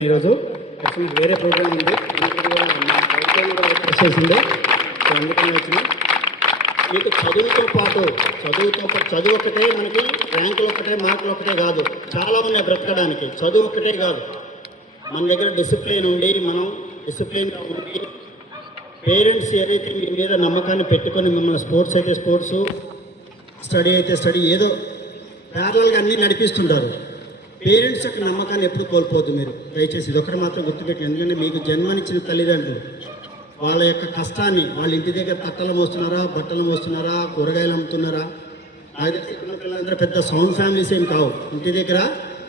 ఈరోజు వేరే ప్రోగ్రామ్ ఉంది, చేసింది. సో అందుకని వచ్చిన మీకు చదువు ఒక్కటే మనకి ర్యాంకులు ఒక్కటే మార్కులు ఒక్కటే కాదు, చాలా ఉన్నాయి బ్రతకడానికి. చదువు ఒక్కటే కాదు, మన దగ్గర డిసిప్లిన్ ఉండి డిసిప్లిన్గా ఉండి పేరెంట్స్ ఏదైతే మీ మీద నమ్మకాన్ని పెట్టుకొని మిమ్మల్ని స్పోర్ట్స్ అయితే స్పోర్ట్స్, స్టడీ అయితే స్టడీ, ఏదో ప్యారలల్గా అన్నీ నడిపిస్తుంటారు. పేరెంట్స్ యొక్క నమ్మకాన్ని ఎప్పుడు కోల్పోద్దు మీరు, దయచేసి ఇది ఒకటి మాత్రం గుర్తుపెట్టండి. ఎందుకంటే మీకు జన్మనిచ్చిన తల్లిదండ్రులు వాళ్ళ యొక్క కష్టాన్ని, వాళ్ళ ఇంటి దగ్గర తట్టలు మోస్తున్నారా, బట్టలు మోస్తున్నారా, కూరగాయలు అమ్ముతున్నారా, అది పిల్లలందరూ పెద్ద సౌండ్ ఫ్యామిలీస్ ఏం కావు. ఇంటి దగ్గర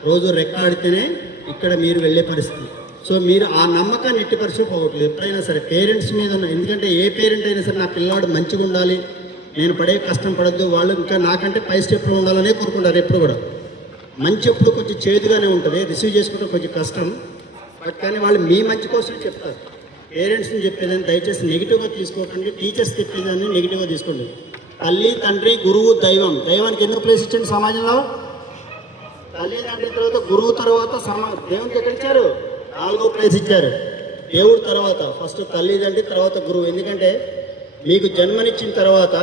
రోజు రెక్కాడితేనే ఇక్కడ మీరు వెళ్ళే పరిస్థితి. సో మీరు ఆ నమ్మకాన్ని ఎట్టి పరిస్థితి పోగొట్టలేదు ఎప్పుడైనా సరే పేరెంట్స్ మీద ఉన్న. ఎందుకంటే ఏ పేరెంట్ అయినా సరే నా పిల్లవాడు మంచిగా ఉండాలి, నేను పడే కష్టం పడద్దు, వాళ్ళు ఇంకా నాకంటే పై స్టెప్లో ఉండాలనే కోరుకుంటారు ఎప్పుడు కూడా. మంచి ఎప్పుడు కొంచెం చేదుగానే ఉంటుంది, రిసీవ్ చేసుకుంటే కొంచెం కష్టం, బట్ కానీ వాళ్ళు మీ మంచి కోసం చెప్తారు. పేరెంట్స్ని చెప్పేదాన్ని దయచేసి నెగిటివ్గా తీసుకోకండి, టీచర్స్ చెప్పేదాన్ని నెగిటివ్గా తీసుకోండి. తల్లి, తండ్రి, గురువు, దైవం. దైవానికి ఎందుకు ప్లేస్ ఇచ్చండి సమాజంలో? తల్లి తండ్రి తర్వాత గురువు, తర్వాత దేవునికి ఎక్కడ ఇచ్చారు? 4వ ప్లేస్ ఇచ్చారు. దేవుడు తర్వాత ఫస్ట్ తల్లిదండ్రి, తర్వాత గురువు. ఎందుకంటే మీకు జన్మనిచ్చిన తర్వాత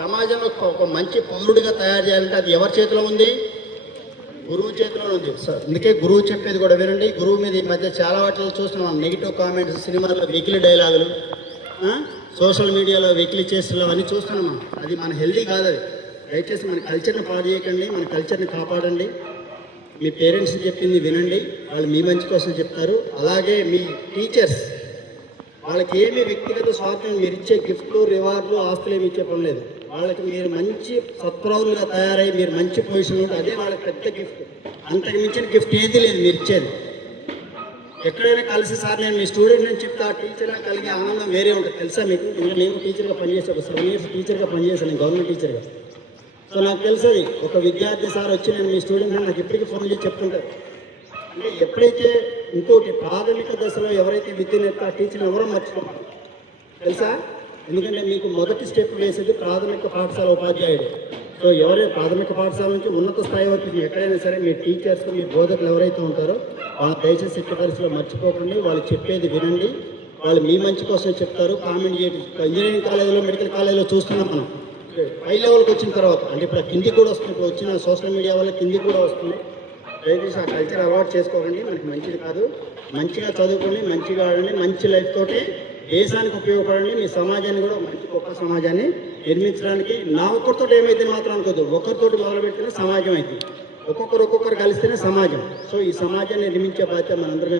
సమాజంలో ఒక మంచి పౌరుడిగా తయారు చేయాలంటే అది ఎవరి చేతిలో ఉంది? గురువు చేతిలో ఉంది. అందుకే గురువు చెప్పేది కూడా వినండి. గురువు మీద ఈ మధ్య చాలా వాటిలో చూస్తున్నాం నెగిటివ్ కామెంట్స్, సినిమాలో వెకిలి డైలాగులు, సోషల్ మీడియాలో వెకిలి చేస్తులు అన్నీ చూస్తున్నాం. అది మన హెల్దీ కాదు. అది దయచేసి మన కల్చర్ని పాడు చేయకండి, మన కల్చర్ని కాపాడండి. మీ పేరెంట్స్ చెప్పింది వినండి, వాళ్ళు మీ మంచి కోసం చెప్తారు. అలాగే మీ టీచర్స్, వాళ్ళకి ఏమి వ్యక్తిగత స్వార్థం, మీరు ఇచ్చే గిఫ్ట్లు, రివార్డులు, ఆస్తులు ఏమి ఇచ్చే పని లేదు. వాళ్ళకి మీరు మంచి సత్ప్రౌరులుగా తయారై మీరు మంచి పొజిషన్ ఉంటే అదే వాళ్ళకి పెద్ద గిఫ్ట్. అంతకు మించిన గిఫ్ట్ ఏది లేదు మీరు ఇచ్చేది. ఎక్కడైనా కలిసి సార్ నేను మీ స్టూడెంట్ అని చెప్తే ఆ టీచర్గా కలిగే ఆనందం వేరే ఉంటుంది, తెలుసా మీకు? ఇంకా నేను టీచర్గా పనిచేసాను, ఒక 7 years టీచర్గా పనిచేశాను, నేను గవర్నమెంట్ టీచర్గా. సో నాకు తెలుసది. ఒక విద్యార్థి సార్ వచ్చి నేను మీ స్టూడెంట్ నాకు ఇప్పటికీ ఫోన్ చేసి చెప్తుంటారు. అంటే ఎప్పుడైతే ఇంకోటి ప్రాథమిక దశలో ఎవరైతే విద్య నేర్పో ఆ టీచర్ని ఎవరో మర్చిపోతారు, తెలుసా? ఎందుకంటే మీకు మొదటి స్టెప్ వేసేది ప్రాథమిక పాఠశాల ఉపాధ్యాయుడు. సో ఎవరైతే ప్రాథమిక పాఠశాల నుంచి ఉన్నత స్థాయి వరకు ఎక్కడైనా సరే మీ టీచర్స్, మీ బోధకులు ఎవరైతే ఉంటారో వాళ్ళ దయచేసి ఎట్టి పరిస్థితిలో మర్చిపోకండి. వాళ్ళు చెప్పేది వినండి, వాళ్ళు మీ మంచి కోసం చెప్తారు. కామెంట్ చేయండి. ఇంజనీరింగ్ కాలేజీలో, మెడికల్ కాలేజీలో చూస్తున్నాం మనం. హై లెవెల్కి వచ్చిన తర్వాత అంటే ఇప్పుడు కిందికి కూడా వస్తుంది, ఇప్పుడు వచ్చిన సోషల్ మీడియా వల్ల కిందికి కూడా వస్తుంది. దయచేసి ఆ కల్చర్ అలవాటు చేసుకోకండి, మనకి మంచిది కాదు. మంచిగా చదువుకోండి, మంచిగా ఆడండి, మంచి లైఫ్ తోటి దేశానికి ఉపయోగపడండి. మీ సమాజాన్ని కూడా మంచి గొప్ప సమాజాన్ని నిర్మించడానికి నా ఒక్కరితో ఏమైతే మాత్రం అనుకోద్దు, ఒకరితోటి మొదలుపెడితేనే సమాజం అయితే, ఒక్కొక్కరు కలిస్తేనే సమాజం. సో ఈ సమాజాన్ని నిర్మించే బాధ్యత మనందరం